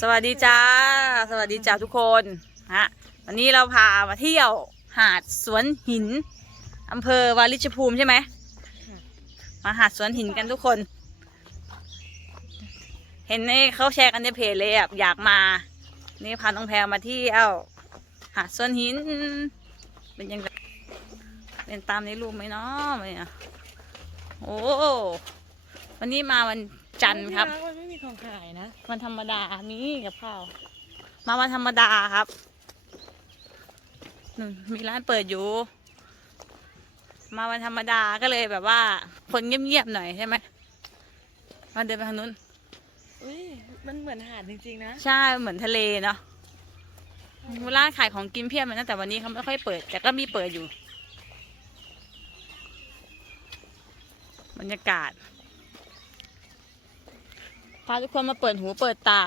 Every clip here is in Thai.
สวัสดีจ้า สวัสดีจ้าทุกคนฮะวันนี้เราพามาเที่ยวหาดสวนหินอำเภอวาริชภูมิใช่ไหมมาหาดสวนหินกันทุกคน เห็นในเขาแชร์กันในเพจเลยอะอยากมา นี่พาน้องแพรมาเที่ยวหาดสวนหิน เป็นยังไงเป็นตามในรูปไหมเนาะเนี่ยโอ้วันนี้มาวันจันทร์ครับ มันไม่มีของขายนะวันธรรมดามีกับข้าวมาวันธรรมดาครับหนึ่งมีร้านเปิดอยู่ มาวันธรรมดาก็เลยแบบว่าคนเงียบๆหน่อยใช่ไหมมาเดินไปทางนู้นอุ้ยมันเหมือนหาดจริงๆนะใช่เหมือนทะเลเนาะร้านขายของกินเพียบเลยนะแต่วันนี้เขาไม่ค่อยเปิด แต่ก็มีเปิดอยู่ บรรยากาศ พาทุกคนมาเปิดหูเปิดตา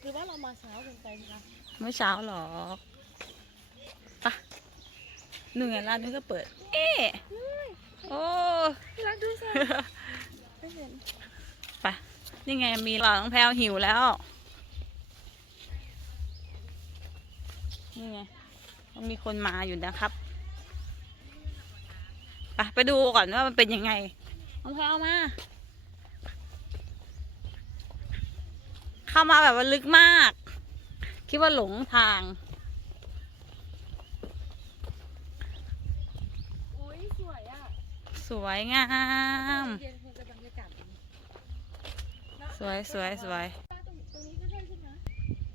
หรือว่าเรามาเช้าเกินไปนะเมื่อเช้าหรอปะหนึ่งไงร้านนี้ก็เปิด เอ๊ะโอ้รักดูสิไม่เห็นไปนี่ไงมีหลองแพลวหิวแล้ว นี่ไงมันมีคนมาอยู่นะครับไปไปดูก่อนว่ามันเป็นยังไงน้องแพลวมา เข้ามาแบบว่าลึกมาก คิดว่าหลงทางอุ้ยสวยอะสวยงาม เย็นคงจะบรรยากาศดีสวยสวยสวย ตรงตรงนี้ก็ได้ใช่ไหม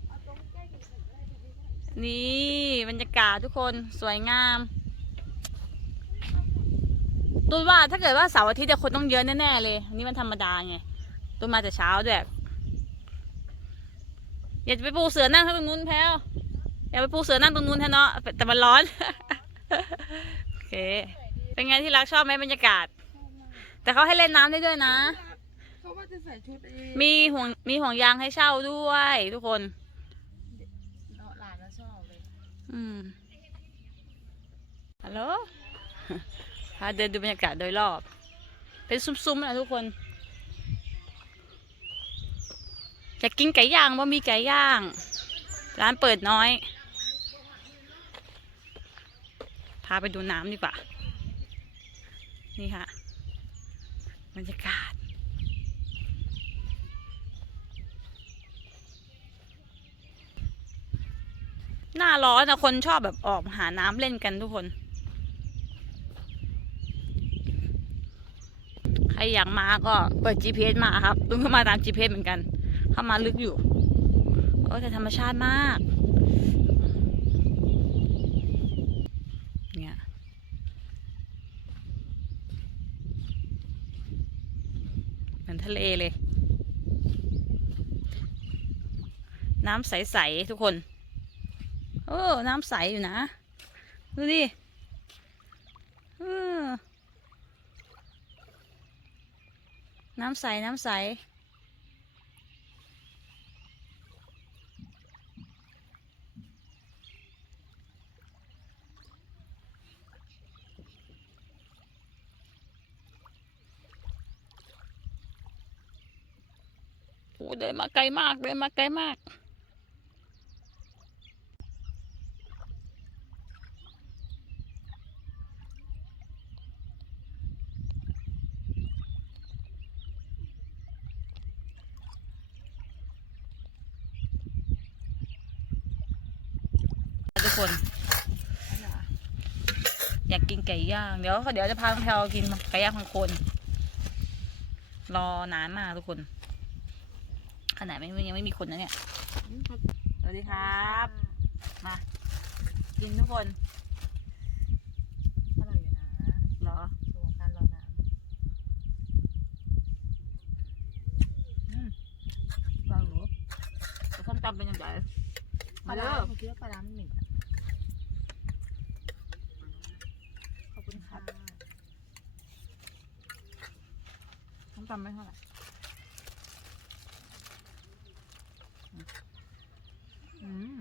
เอาตรงใกล้กันก็ได้ตรงนี้ก็ได้นี่บรรยากาศทุกคนสวยงามตูนว่าถ้าเกิดว่าเสาร์อาทิตย์เนี่ยคนต้องเยอะแน่ๆเลยอันนี่มันธรรมดาไงตูนมาแต่เช้าด้วย อย่าไปปูเสือนั่งข้างตรงนู้นแพลวอย่าไปปูเสือนั่งตรงนู้นแทนเนาะแต่มันร้อน โอเค เป็นไงที่รักชอบไหมบรรยากาศชอบมากแต่เขาให้เล่นน้ำได้ด้วยนะ เขาว่าจะใส่ชุดเองมีห่วงมีห่วงยางให้เช่าด้วยทุกคนเนาะหลานน่ะชอบเลย อืมฮัลโหลพาเดินดูบรรยากาศโดยรอบ เป็นซุ้มๆนะทุกคน อยากกินไก่ย่างว่ามีไก่ย่าง ร้านเปิดน้อย พาไปดูน้ำดีกว่า นี่ค่ะบรรยากาศหน้าร้อนนะคนชอบแบบออกหาน้ำเล่นกันทุกคน ใครอยากมาก็เปิด GPS มาครับตุ้มก็มาตาม GPS เหมือนกัน เข้ามาลึกอยู่โอ้แต่ธรรมชาติมาก เนี่ยเหมือนทะเลเลย น้ำใส ๆ ทุกคนโอ้น้ำใสอยู่นะ ดูดิเออน้ำใส น้ำใส เดินมาไกลมากเดินมาไกลมาก ทุกคน อยากกินไก่ย่าง เดี๋ยวเดี๋ยวจะพาน้องแพลวกินไก่ย่างพังคน รอนานมากทุกคน ขนาดไม่ยังไม่มีคนนะเนี่ยสวัสดีครับ มากินทุกคนอร่อยอยู่นะเหรอสวงการรอนานลองดูแต่ส้มตำเป็นยังไงปมาลาเด้ร้าอผมคิดว่าปลาร้ามันเหม็นอะขอบคุณค่ะส้มตำไม่เท่าไหร่อืม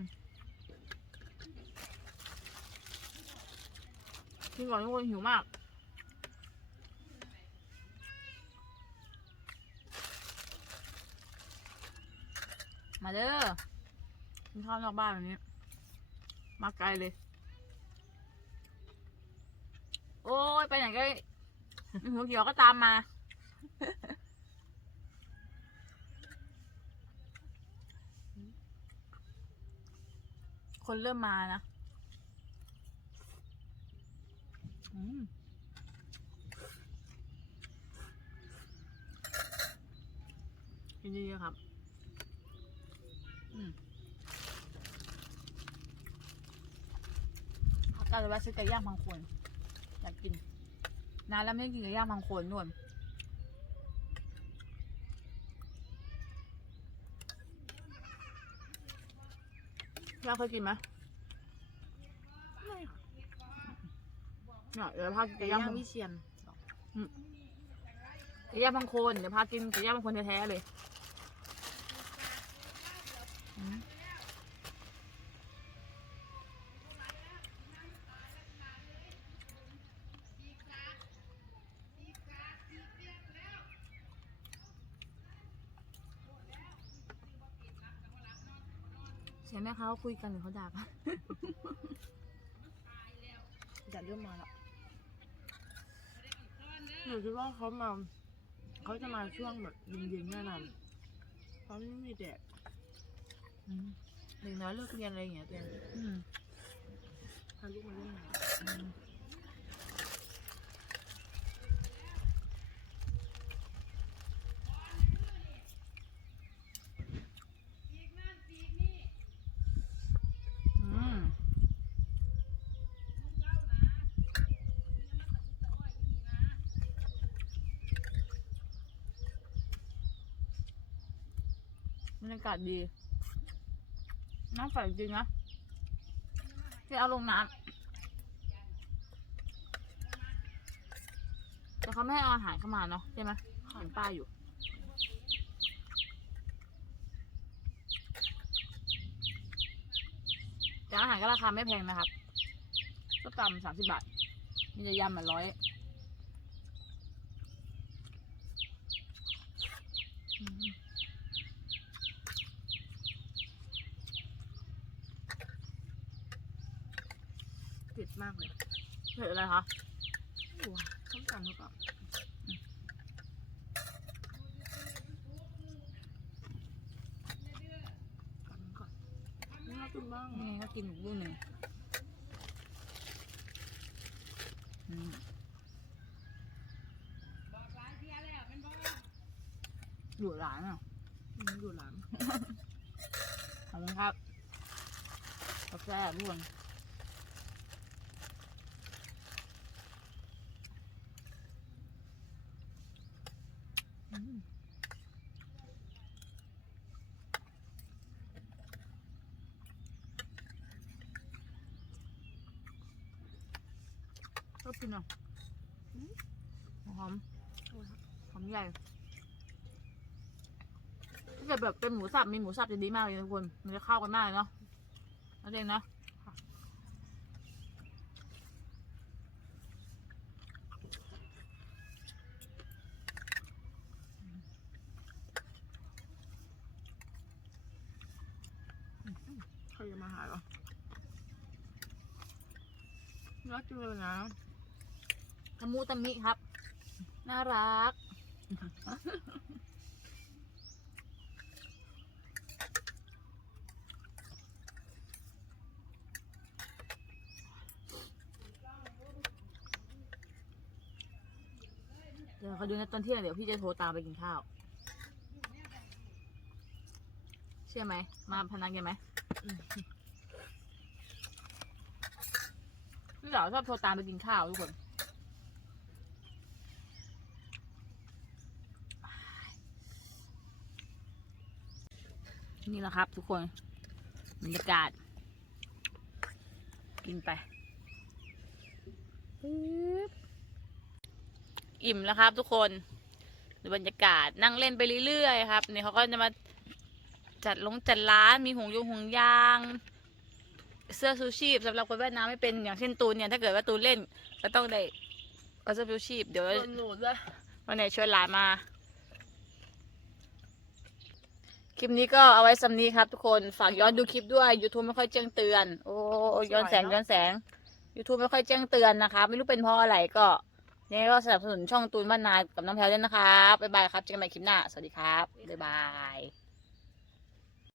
กินก่อนทุกคนหิวมาก มาเด้อกินข้าวนอกบ้านแบบนี้ มาไกลเลย โอ้ยไปไหนก็หัวเขียวก็ตามมาคนเริ่มมานะอืม กินเยอะๆครับ อืมก็เลยว่าซื้อไก่ย่างบางคนอยากกินนานแล้วไม่ได้กินไก่ย่างบางคนนวลเราเคยกินไหม เนี่ยเดี๋ยวพากินไก่ย่างวิเชียนไก่ย่างบางคนเดี๋ยวพากินไก่ย่างบางคนแท้ๆเลยอืมเสียงแม่ค้าเขาคุยกันหรือเขาด่ากัน อย่าเริ่มมาละ หนูคิดว่าเขามาเขาจะมาช่วงแบบเย็นๆแน่นอนเพราะไม่มีแดดอืมเด็กน้อยเลิกเรียนอะไรอย่างเงี้ยเต็มอืมพาลูกมาเล่นน้อืมอืมบ รรยากาศดี น้ำใสจริงนะที่เอาลงน้ำแต่เขาไม่ให้เอาอาหารเข้ามาเนาะใช่ไหมเห็นป้ายอยู่แต่อาหารก็ราคาไม่แพงนะครับก็ตำสามสิบบาท มีจะยำมาร้อยอืมำเผ็ด มากเลยเผ็ดอะไรคะโอ้ยต้องสั่งหรือเปล่าก่อนก่อนนี่เรากินบ้างนี่ก็กินอีกลูกหนึ่งอืมอยู่ร้านอะอืมอยู่ร้าน ขอบคุณครับกาแฟทุกคน ชอบกินอะอืมหอม หอมใหญ่ ถ้าเกิดแบบเป็นหมูสับ มีหมูสับจะดีมากเลยนะทุกคน มันจะเข้ากันมากเลยเนาะนั่นเองเนาะ ใครจะมาหาเหรอ รักจังเลยนะตะมูตะมิครับ น่ารัก เดี๋ยวเขาดูนะตอนเที่ยงเดี๋ยวพี่จะโทรตามไปกินข้าว เชื่อไหม มาพนันกันไหม พี่สาวชอบโทรตามไปกินข้าวทุกคน นี่แหละครับทุกคนบรรยากาศ กินไปปึ๊บอิ่มแล้วครับ ทุกคนดูบรรยากาศนั่งเล่นไปเรื่อยๆครับนี่เขาก็จะมาจัดลงจัดร้านมีหงยงหงยาง เสื้อชูชีพสำหรับคนว่ายน้ำไม่เป็นอย่างเช่นตูนเนี่ยถ้าเกิดว่าตูนเล่นก็ต้องได้เอาเสื้อชูชีพเดี๋ยวโดนหนูด้วยวันไหนชวนหลานมา คลิปนี้ก็เอาไว้สำนี้ครับทุกคนฝากย้อนดูคลิปด้วย YouTube ไม่ค่อยแจ้งเตือน โอ้ย้อนแสงย้อนแสง YouTube ไม่ค่อยแจ้งเตือนนะคะ ไม่รู้เป็นเพราะอะไรก็ยังไงก็สนับสนุนช่องตูนบ้านนากับน้องแพลวด้วยนะครับบ๊ายบายครับเจอกันใหม่คลิปหน้าสวัสดีครับบ๊ายบาย